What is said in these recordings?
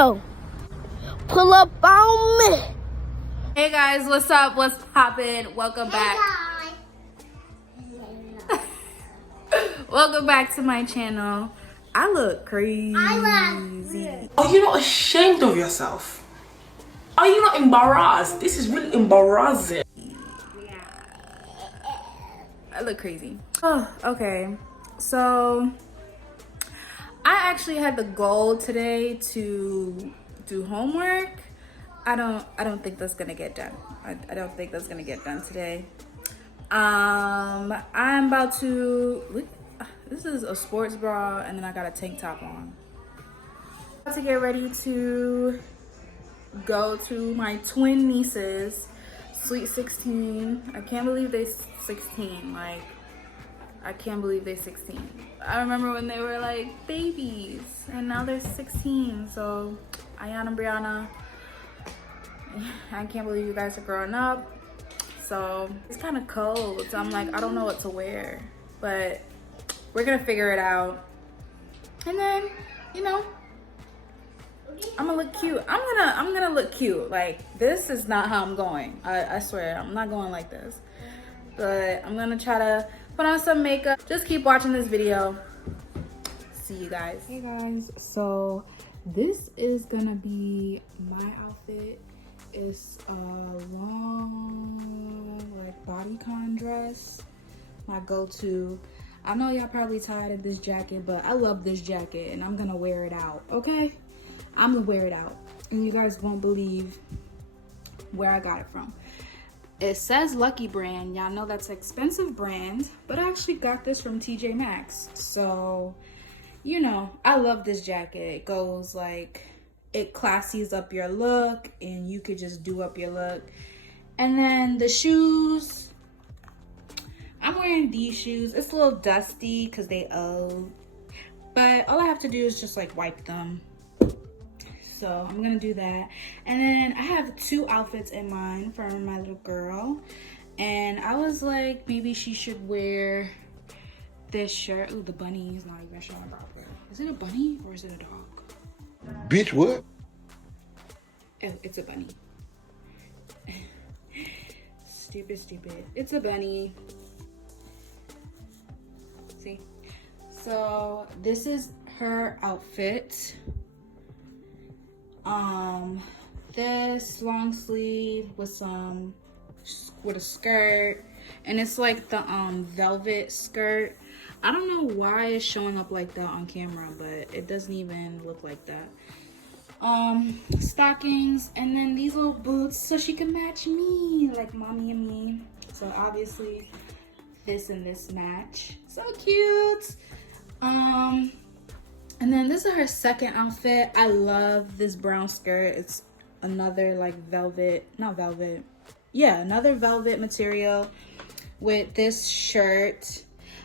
Yo, pull up on me. Hey guys, what's up? What's poppin'? Welcome back. Welcome back to my channel. I look crazy. Are you not ashamed of yourself? Are you not embarrassed? This is really embarrassing. I look crazy. Oh, okay. So I actually had the goal today to do homework. I don't think that's gonna get done. I don't think that's gonna get done today. I'm about to look. This is a sports bra, and then I got a tank top on. About to get ready to go to my twin nieces, sweet 16. I can't believe they 16. Like, I can't believe they're 16. I remember when they were like babies, and now they're 16. So, Ayana and Brianna, I can't believe you guys are growing up. So it's kind of cold, so I'm like, I don't know what to wear, but we're gonna figure it out. And then, you know, I'm gonna look cute. I'm gonna look cute. Like, this is not how I'm going. I swear, I'm not going like this. But I'm gonna try to put on some makeup. Just keep watching this video. See you guys. Hey guys, so this is gonna be my outfit. It's a long, like, bodycon dress. My go-to. I know y'all probably tired of this jacket, but I love this jacket and I'm gonna wear it out, okay? I'm gonna wear it out. And you guys won't believe where I got it from. It says Lucky Brand. Y'all know that's an expensive brand, but I actually got this from TJ Maxx. So, you know, I love this jacket. It goes like, it classies up your look, and you could just do up your look. And then the shoes, I'm wearing these shoes. It's a little dusty because they old, but all I have to do is just like wipe them. So I'm gonna do that. And then I have two outfits in mind for my little girl, and I was like, maybe she should wear this shirt. Ooh, the bunny is not even showing properly. Is it a bunny or is it a dog? Bitch, what? Oh, it's a bunny. Stupid. It's a bunny. See? So this is her outfit. This long sleeve with a skirt, and it's like the velvet skirt. I don't know why it's showing up like that on camera, but it doesn't even look like that. Stockings, and then these little boots so she can match me, like mommy and me. So obviously this and this match. So cute. And then this is her second outfit. I love this brown skirt. It's another like velvet, another velvet material with this shirt.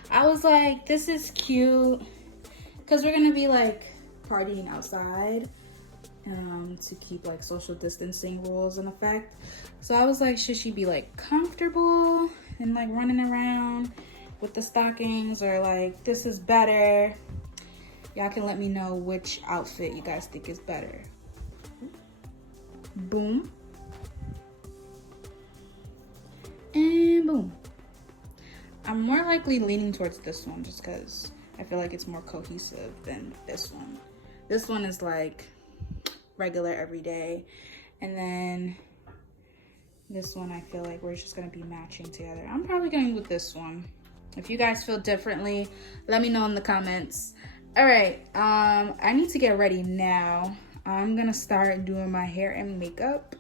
I was like, this is cute because we're gonna be like partying outside to keep like social distancing rules in effect. So I was like, should she be like comfortable and like running around with the stockings, or like this is better? Y'all can let me know which outfit you guys think is better. Boom. And boom. I'm more likely leaning towards this one just because I feel like it's more cohesive than this one. This one is like regular everyday. And then this one, I feel like we're just gonna be matching together. I'm probably going with this one. If you guys feel differently, let me know in the comments. All right, I need to get ready now. I'm gonna start doing my hair and makeup.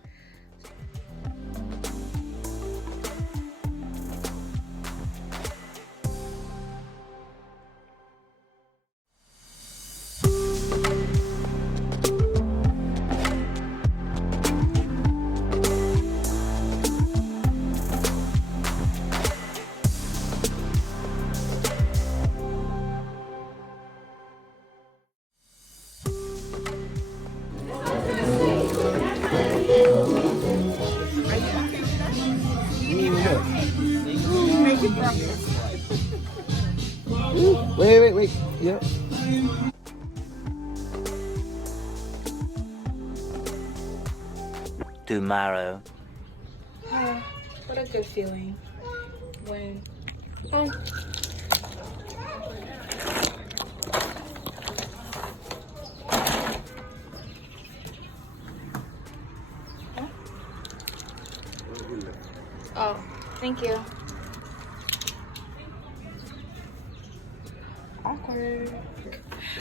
Wait. Yep. tomorrow. What a good feeling when oh, thank you. Awkward.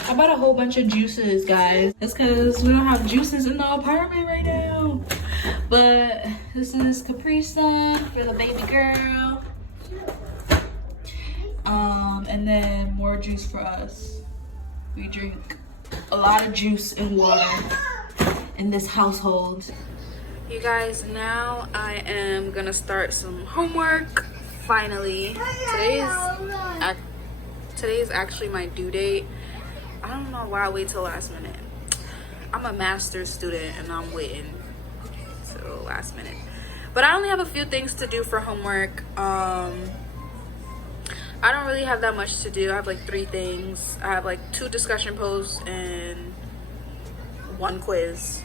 I bought a whole bunch of juices, guys. That's because we don't have juices in the apartment right now. But this is Capri Sun for the baby girl. And then more juice for us. We drink a lot of juice and water in this household. You guys, now I am gonna start some homework. Finally, today is actually my due date. I don't know why I wait till last minute. I'm a master's student and I'm waiting till last minute. But I only have a few things to do for homework. I don't really have that much to do. I have like 3 things. I have like 2 discussion posts and 1 quiz.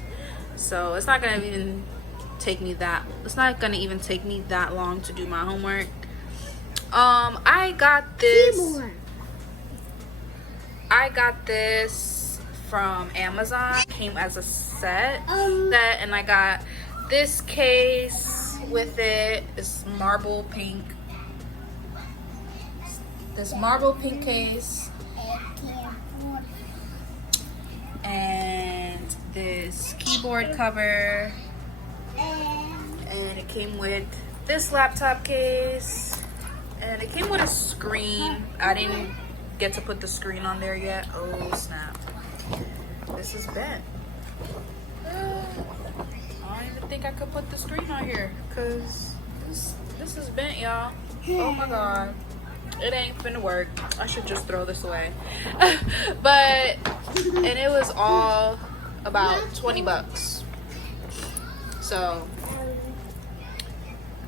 So it's not gonna even take me that long to do my homework. I got this from Amazon. It came as a set, and I got this case with it. This marble pink case, and this keyboard cover, and it came with this laptop case, and it came with a screen. I didn't get to put the screen on there yet. Oh snap, this is bent. I don't even think I could put the screen on here because this is bent, y'all. Oh my god, it ain't finna work. I should just throw this away. And it was all about 20 bucks. So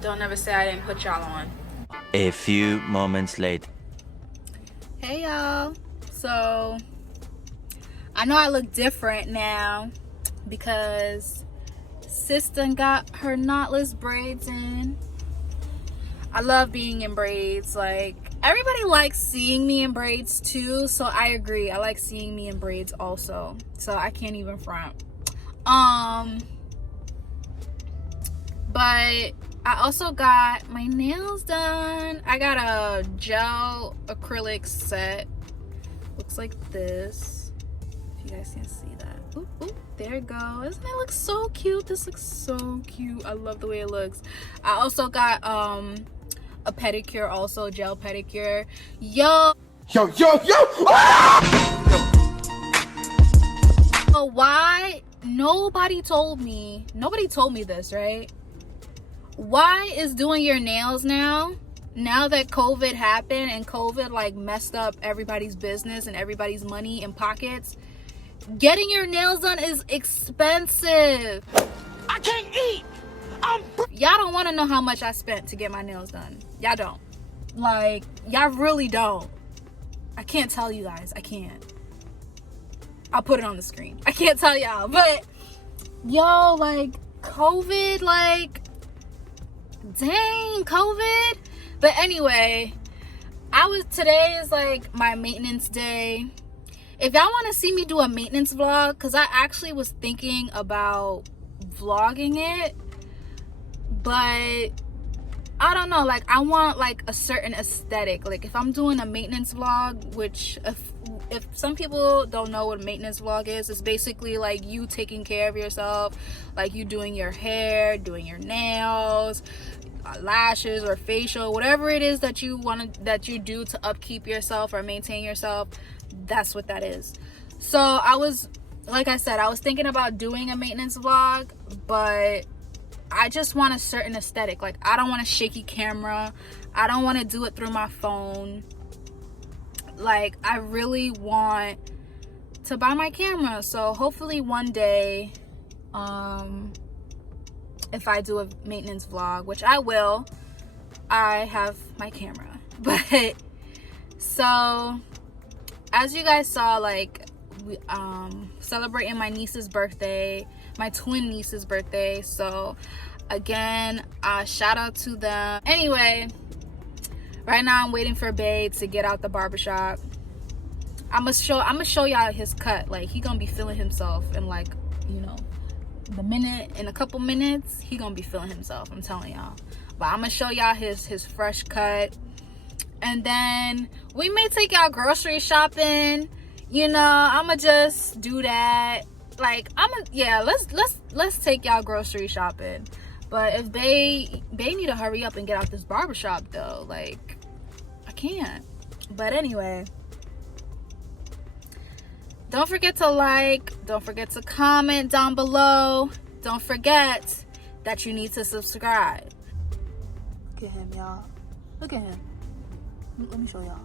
don't ever say I didn't put y'all on. A few moments later. Hey y'all, so I know I look different now because sis done got her knotless braids in. I love being in braids. Like, everybody likes seeing me in braids too, so I agree. I like seeing me in braids also, so I can't even front. But I also got my nails done. I got a gel acrylic set. Looks like this. If you guys can see that. Ooh, ooh, there it goes. Doesn't it look so cute? This looks so cute. I love the way it looks. I also got a pedicure, also gel pedicure. Yo. Why? Nobody told me this, right? Why is doing your nails now that COVID happened and COVID like messed up everybody's business and everybody's money and pockets? Getting your nails done is expensive. I can't eat. Y'all don't want to know how much I spent to get my nails done. Y'all don't. Like, y'all really don't. I can't tell you guys. I can't. I'll put it on the screen. I can't tell y'all. But yo, like, COVID, like, dang, COVID. But anyway, today is like my maintenance day. If y'all want to see me do a maintenance vlog, because I actually was thinking about vlogging it, but I don't know, like, I want like a certain aesthetic. Like, if I'm doing a maintenance vlog, which if some people don't know what a maintenance vlog is, it's basically like you taking care of yourself, like you doing your hair, doing your nails, lashes or facial, whatever it is that you do to upkeep yourself or maintain yourself. That's what that is. So like I said, I was thinking about doing a maintenance vlog, but I just want a certain aesthetic. Like, I don't want a shaky camera. I don't want to do it through my phone. Like, I really want to buy my camera. So hopefully one day, if I do a maintenance vlog, which I will, I have my camera. But so as you guys saw, like, we celebrating my niece's birthday. my twin niece's birthday. So again, shout out to them. Anyway, right now I'm waiting for Bae to get out the barbershop. I'm gonna show y'all his cut. Like, he gonna be feeling himself in, like, you know, in a couple minutes he gonna be feeling himself, I'm telling y'all. But I'm gonna show y'all his fresh cut, and then we may take y'all grocery shopping. You know, I'ma just do that. Like, let's take y'all grocery shopping. But if they need to hurry up and get out this barbershop though, like, I can't. But anyway, don't forget to like, don't forget to comment down below. Don't forget that you need to subscribe. Look at him, y'all. Look at him. Let me show y'all.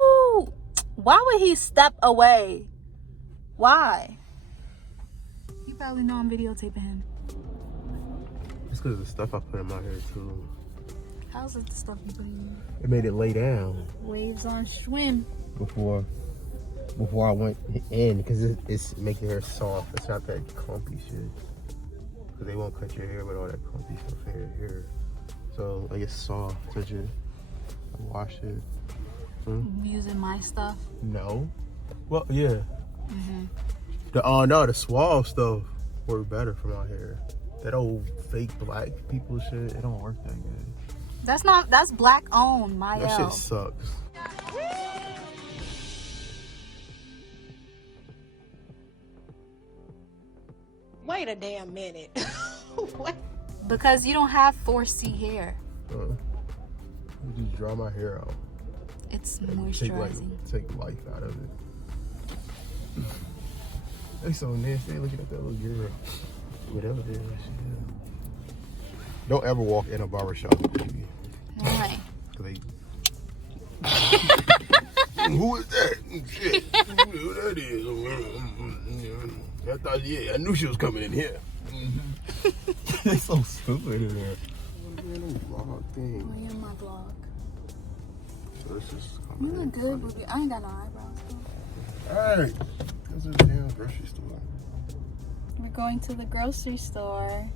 Ooh, why would he step away? Why? You probably know I'm videotaping him. It's because of the stuff I put in my hair too. How's it the stuff you put in? It made it lay down. Waves on Grwm. Before I went in, because it's making your hair soft. It's not that clumpy shit. Because they won't cut your hair with all that clumpy stuff in your hair. So like it's soft. So just wash it. Using my stuff? No. Well, yeah. The suave stuff worked better for my hair. That old fake black people shit, it don't work that good. That's black owned, my That shit sucks. Wait a damn minute. What? Because you don't have 4C hair. You just dry my hair out. It's And moisturizing. take life out of it. They so nasty. They looking at that little girl. Whatever it is. Yeah. Don't ever walk in a barbershop, baby. Why? Who is that? Shit. Who that is? I thought, I knew she was coming in here. It's so stupid in there. Vlog thing. Oh, you're in my vlog. So this is You look good, booby. I ain't got no eyebrows. Alright. This is a damn grocery store. We're going to the grocery store.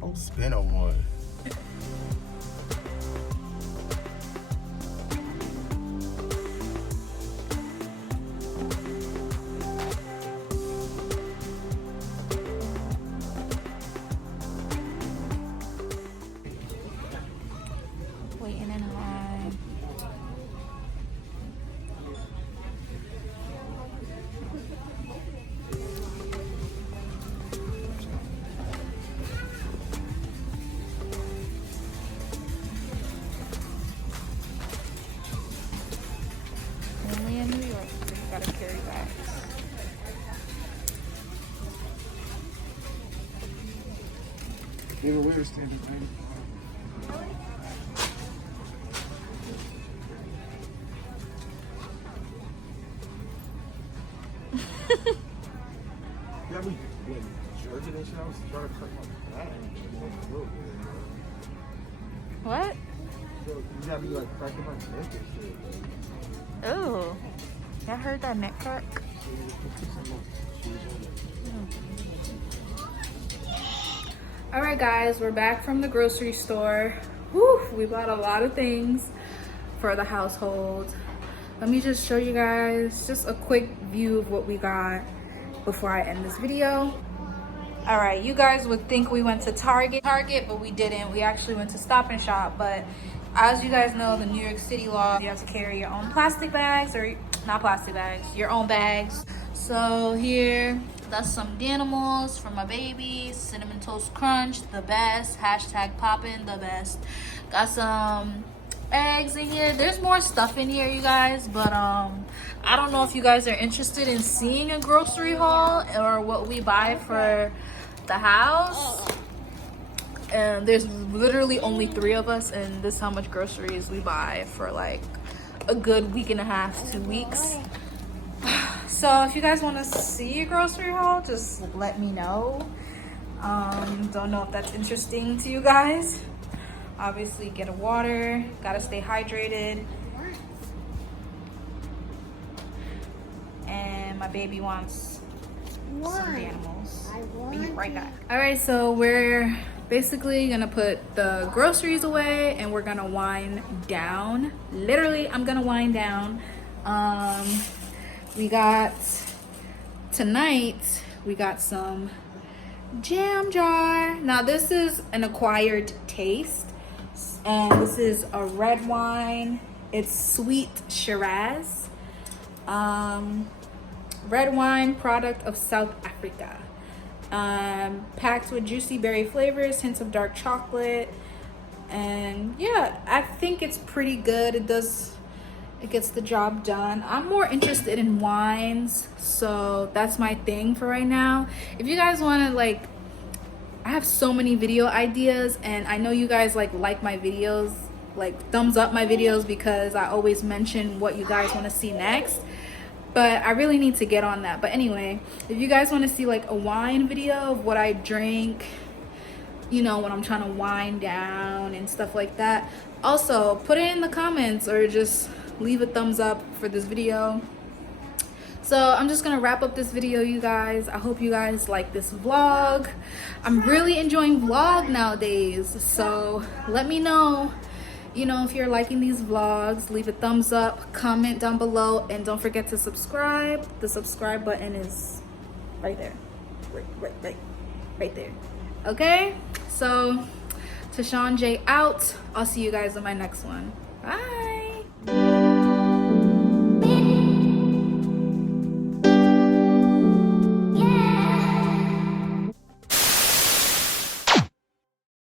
Don't spin on one. Waiting in line. Only in New York, so you gotta carry bags. Even we're standing behind. Yeah, we jerking and shit. I was trying to cut my back. What? You got me like cracking my neck and shit. Ooh. I heard that neck crack. Alright guys, we're back from the grocery store. Whew, we bought a lot of things for the household. Let me just show you guys just a quick view of what we got before I end this video. Alright, you guys would think we went to Target, but we didn't. We actually went to Stop and Shop, but as you guys know, the New York City law, you have to carry your own plastic bags, or not plastic bags, your own bags. So here, that's some Danimals for my baby. Cinnamon Toast Crunch, the best. Hashtag poppin', the best. Got some eggs in here. There's more stuff in here, you guys, but I don't know if you guys are interested in seeing a grocery haul or what we buy for the house. And there's literally only 3 of us, and this is how much groceries we buy for like a good week and a half, 2 weeks. So if you guys want to see a grocery haul, just let me know. Don't know if that's interesting to you guys. Obviously, get a water, gotta stay hydrated. baby wants some animals. I Be want right back. All right, so we're basically gonna put the groceries away and we're gonna wind down. Literally, I'm gonna wind down. We got tonight, we got some jam jar. Now this is an acquired taste, and this is a red wine. It's sweet Shiraz. Red wine, product of South Africa. Packed with juicy berry flavors, hints of dark chocolate, and yeah, I think it's pretty good. It gets the job done. I'm more interested in wines, so that's my thing for right now. If you guys want to, like, I have so many video ideas, and I know you guys like my videos, like thumbs up my videos, because I always mention what you guys want to see next. But I really need to get on that. But anyway, if you guys want to see like a wine video of what I drink, you know, when I'm trying to wind down and stuff like that, also put it in the comments or just leave a thumbs up for this video. So I'm just gonna wrap up this video, you guys. I hope you guys like this vlog. I'm really enjoying vlog nowadays, so let me know, you know, if you're liking these vlogs. Leave a thumbs up, comment down below, and don't forget to subscribe. The subscribe button is right there, right there. Okay, so Titian J out. I'll see you guys in my next one. Bye.